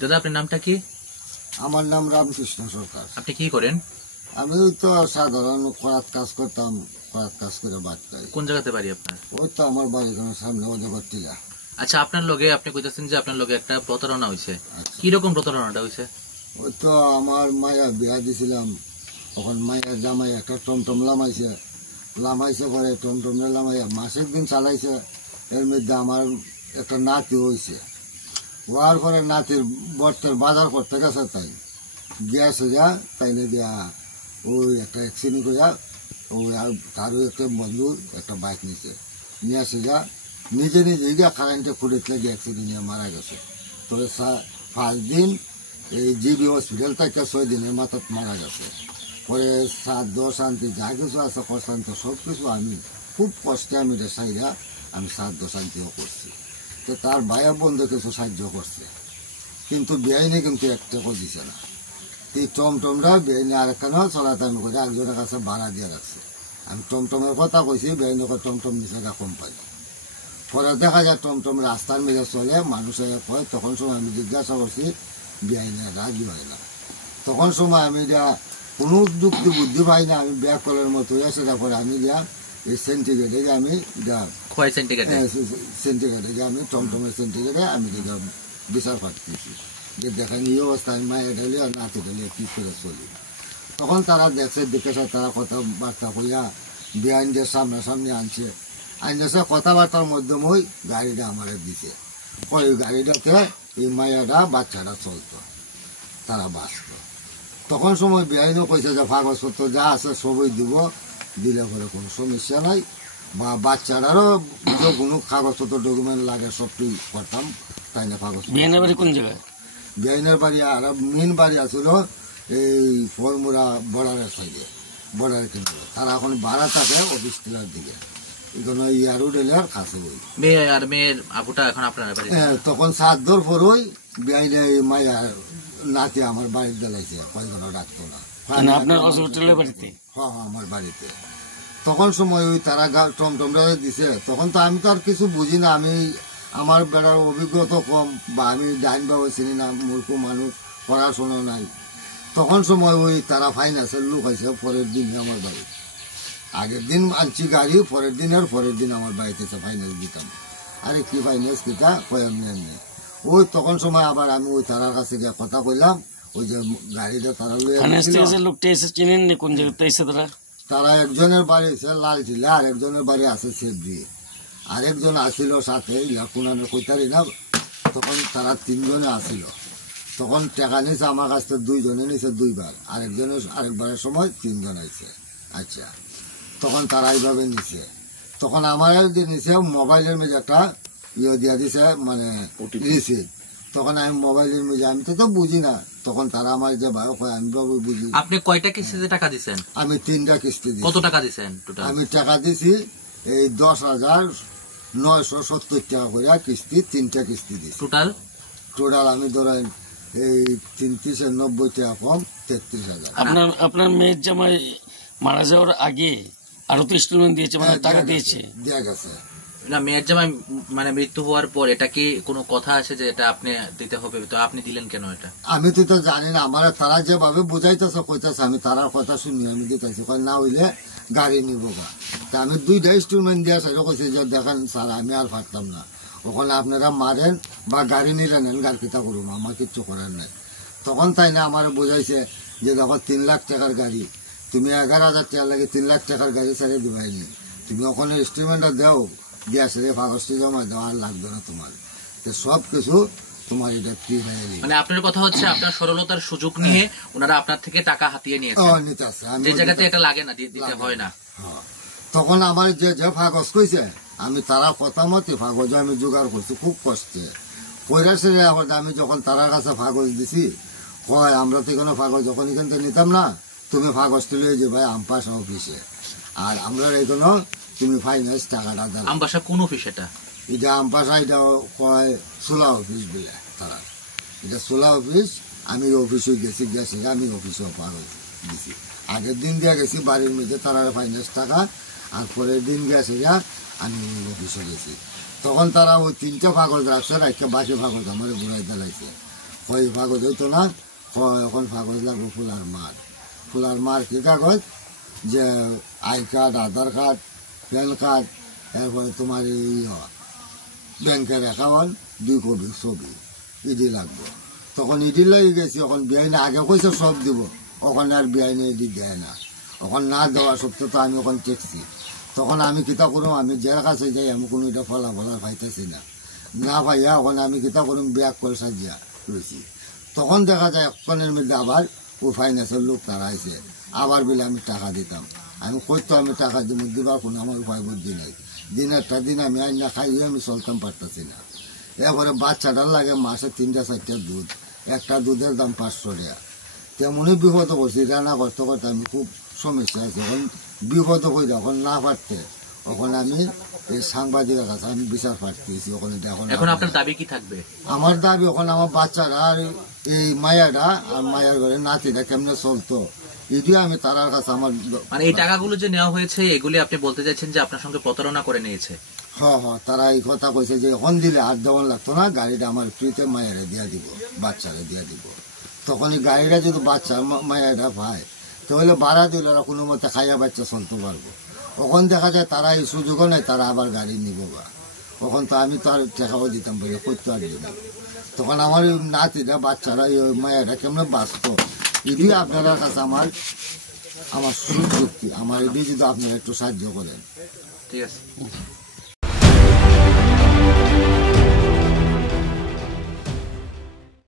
দাদা আপনার নামটা কি? আমার নাম রামকৃষ্ণ সরকার। আপনি কি করেন? আমি তো সাধারণ করাত কাজ করতাম, করাত কাজ করে বাদ পাই। কোন জায়গাতে বাড়ি আপনার? ওই তো আমার বাড়ির সামনে অজগর টিলা। আচ্ছা, আপনার লগে আপনি কইতেছেন যে আপনার লগে একটা প্রতারণা হয়েছে। কি রকম প্রতারণাটা হয়েছে? ওই তো আমার মায়া বিয়া দিছিলাম, তখন মায়ের জামাই একটা টমটম লামাইছে পরে টমটমে লামাইয়া মাসের দিন চালাইছে। এর মধ্যে আমার একটা নাতি হয়েছে, হওয়ার পরে নাতির বর্তের বাজার করতে গেছে, তাই গিয়েছে যা তাই না দিয়া ওই একটা অ্যাক্সিডেন্ট করিয়া ওই তারও একটা বন্ধু একটা বাইক নিছে, নিয়ে আসে যা নিজে গিয়া কারেন্টে ফুটে গিয়ে অ্যাক্সিডেন্ট নিয়ে মারা গেছে। তবে 5 দিন এই জিবি হসপিটাল থেকে 6 দিনের মাথায় মারা গেছে। পরে 7-10 শান্তি যা কিছু আছে কষ্টান্ত সব কিছু আমি খুব কষ্টে আমি রেসাইয়া আমি 7-10 শান্তিও করছি। তো তার ভাইয়া বন্ধু কিছু সাহায্য করছে, কিন্তু বেআইনে কিন্তু একটা দিছে না। এই টমটমটা বেআইনে আরেকখানেও চলাতাম করে একজনের কাছে ভাড়া দিয়ে রাখছে। আমি টমটমের কথা কইছি, বেআইনে টমটম নিচে কোম্পানি। পরে দেখা যায় টমটম রাস্তার মেঝে চলে, মানুষে কয়, তখন সময় আমি জিজ্ঞাসা করছি, বেআইনে রাজি হয় না। তখন সময় আমি কোনো যুক্তি বুদ্ধি পাই না, আমি ব্যাক কলের মতো হয়ে সেটা পরে আমি এই সেন্টিগ্রেডে আমি সেন্টিগ্রেডে আমি টমটমের সেন্টিগ্রেডে আমি বিচার পাঠিয়েছি যে দেখেন এই অবস্থা আমি মায়ের ঢালি আর নাতি ঢালি কি করে চলি। তখন তারা দেখেছে তারা কথাবার্তা কইয়া বেআইনদের সামনাসামনি আনছে, আইনছে কথাবার্তার মাধ্যমেই গাড়িটা আমার দিছে। ওই গাড়িটাতে এই মায়েরা বাচ্চাটা চলতো, তারা বাঁচত। তখন সময় বেআইনও কইছে যে কাগজপত্র যা আছে সবই দিলে পরে কোনো সমস্যা নাই, বা বাচ্চারারও কোনো কাগজপত্র ডকুমেন্ট লাগে সবটাই করতাম, তাই না। কাগজ বেআইনের বাড়ি কোন জায়গায়? বেআইনের বাড়ি আর মেন বাড়ি আসছিল এই ফরমুরা বর্ডারের সাইডে, বর্ডারের কিন্তু তারা এখন ভাড়া থাকে অফিস টিলার দিকে, এখানে ইয়ারও ডেলার কাছে বই মেয়ে আর মেয়ের আপুটা এখন আপনার বাড়ি। হ্যাঁ, তখন 7 দর পরই বেআইনে মায়ের নাতি আমার বাড়িতে দিলাইছে, কয়েকজনও ডাকতো না আপনার হসপিটালের বাড়িতে। হ্যাঁ, আমার বাড়িতে। তখন সময় ওই তারা টমটমটা দিছে, তখন তো আমি তো আর কিছু বুঝি না, আমি আমার বেড়ার অভিজ্ঞতা কম, বা আমি ডাইন বাবা চিনি না, মূর্খ মানুষ, পড়াশোনা নাই। তখন সময় ওই তারা ফাইন্যান্সের লোক আছে, পরের দিন আমার বাড়ি, আগের দিন আনছি গাড়ি, পরের দিন আর পরের দিন আমার বাড়িতে ফাইন্যান্স দিতাম। আরে কি ফাইন্যান্স কিতা কয় এমনি ওই তখন সময় আবার আমি ওই তারার কাছে গিয়ে কথা কইলাম, ওই যে গাড়িটা তারা লোকটা এসে চিনেন কোন জায়গাতে এসে তারা একজনের বাড়ি আছে লালঝিলা, আর একজনের বাড়ি আছে সেবরি, আরেকজন আসিল সাথে কোনানের কইতারি না। তখন তারা 3 জনে আসিল, তখন টাকা নিয়েছে আমার কাছ থেকে 2 জনে নিয়েছে 2 বার, আরেকবারের সময় 3 জন আইছে। আচ্ছা, তখন তারা এইভাবে নিছে। তখন আমার যে নিছে মোবাইলের মেঝে একটা দিয়া দিছে, মানে রিসিভ। তখন আমি মোবাইলের মেঝে আমি তো বুঝি না, তখন তারা আমার যে ভাই আমি বাবু বুঝি। আপনি কয়টা কিস্তিতে টাকা দিচ্ছেন? আমি 3টা কিস্তি দিই। কত টাকা দিচ্ছেন টোটাল? আমি টাকা দিছি এই 10,970 টাকা করে কিস্তি, 3টা কিস্তি দিছি। টোটাল আমি ধরেন এই 390 টাকা কম 33,000। আপনার মেয়ের জামাই মারা যাওয়ার আগে আরো তো ইনস্টলমেন্ট দিয়েছে, মানে টাকা দিয়েছে, দেয়া গেছে না? মেয়ের জামাই মানে মৃত্যু হওয়ার পর এটা কি কোনো কথা আছে যে এটা আপনি দিতে হবে, তো আপনি দিলেন কেন এটা? আমি তো জানি না, আমার তারা যেভাবে বুঝাইতেছে কইতেছে, আমি তারার কথা শুনি আমি দিতেছি, না হইলে গাড়ি নিব। তা আমি 2টা ইনস্টলমেন্ট দিয়ে সেটা কইছি যে দেখেন স্যার আমি আর পারতাম না, ওখানে আপনারা মারেন বা গাড়ি নিলে নেন, গাড়ি কিতা করুন, আমার কিচ্ছু করার নাই। তখন তাই না আমার বোঝাইছে যে দেখো 3 লাখ টাকার গাড়ি, তুমি 11,000 টাকা লাগে 3 লাখ টাকার গাড়ি ছেড়ে দিবাইনি, তুমি ওখানে ইনস্টলমেন্টটা দেও, গ্যাস রে কাগজটি জমা দেওয়া লাগবে না তোমার, তো সব কিছু তোমার এটা ফ্রি হয়ে যাবে। মানে আপনার কথা হচ্ছে আপনার সরলতার সুযোগ নিয়ে ওনারা আপনার থেকে টাকা হাতিয়ে নিয়েছে, যে জায়গাতে এটা লাগে না, দিতে হয় না। তখন আমার যে কাগজ কইছে আমি তারা কথা মতে কাগজ আমি জোগাড় করছি খুব কষ্টে কইরাছে। আমি যখন তারার কাছে কাগজ দিছি, কয় আমরা তো কোনো কাগজ যখন এখান থেকে নিতাম না, তুমি কাগজটা লিয়ে যে ভাই আমপাশা অফিসে, আর আমরা এগুলো তুমি ফাইন্যান্স টাকাটা দাও। আমবাসা কোন অফিস? এটা আমপাশা, এটা কয় সোলা অফিস বলে তারা, এটা সোলা অফিস। আমি অফিসে গেছি আমি অফিসে কাগজ দিছি। আগের দিন দিয়ে গেছি বাড়ির মধ্যে তারা ফাইন্যান্স টাকা, আর পরের দিন গেছে আমি অফিসে গেছি। তখন তারা ওই 3টা কাগজ রাখছে, একটা বাকি কাগজ আমার ঘুরাই দিলাইছে, হয় কাগজ হইতো না, এখন কাগজ লাগবে ফুলার মার কি কাগজ, যে I card, Aadhaar card, pan card, এরপরে তোমার এই ব্যাংকের অ্যাকাউন্ট, 2 কপি ছবি, ইডি লাগবে। তখন ইডি লাগে গেছি, এখন বেআইনে আগে কইছে সব দিব, ওখানে আর বেআইনে ইডি দেয় না। ওখানে না দেওয়া সত্ত্বেও তো আমি ওখানে টেকছি। তখন আমি কিতা করুম, আমি যার কাছে যাই আমি কোনো এটা ফলাফল পাইতেছি না পাইয়া ওখানে আমি কিতা করুম, ব্যাগ করে সাজিয়া রয়েছি। তখন দেখা যায় একজনের মধ্যে আবার ও ফাইন্যান্সের লোক তারা আইছে, আবার বলে আমি টাকা দিতাম। আমি কইতো আমি টাকা দিবার কোনো আমার উপায় বুদ্ধি নাই। দিনেরটা দিন আমি আইন না খাইয়ে আমি চলতাম পারতেছি না। এরপরে বাচ্চাটার লাগে মাসে 3-4টা দুধ, একটা দুধের দাম 500 টাকা। তেমনই বিপদ করছি, রান্না করতে করতে আমি খুব সমস্যা আছে। এখন বিপদ হয়ে যখন না পারতে, ওখানে আমি এই সাংবাদিকের কাছে আমি বিচার পাঠিয়েছি। ওখানে এখন আপনার দাবি কি থাকবে? আমার দাবি ওখানে আমার বাচ্চারা আর এই মায়াটা আর মায়ের ঘরে নাতিটা কেমনে চলতো, এটি আমি তার কাছে আমার মানে এই টাকাগুলো যে নেওয়া হয়েছে এগুলি আপনি বলতে চাইছেন যে আপনার সঙ্গে প্রতারণা করে নিয়েছে? হ্যাঁ, তারা এই কথা কইছে যে এখন দিলে আর দেওয়ান লাগতো না, গাড়িটা আমার ফ্রিতে মায়েরা দিয়া দিব, বাচ্চারা দিয়া দিব। তখন এই গাড়িটা যদি বাচ্চা মায়েরা পায় তাহলে ভাড়া দিলে ওরা কোনো মতে খাইয়া বাচ্চা চলতে পারবো। ওখান দেখা যায় তারা এই সুযোগও নেই, তারা আবার গাড়ি নিব বা ওখান তো আমি তো আর টাকাও দিতাম বলে করতে আর দিব। তখন আমার নাতিরা বাচ্চারা মায়েরা কেমন বাঁচত, এটি আপনার কাছে আমার সুযোগ, আমার এটি যদি আপনারা একটু সাহায্য করেন। ঠিক আছে।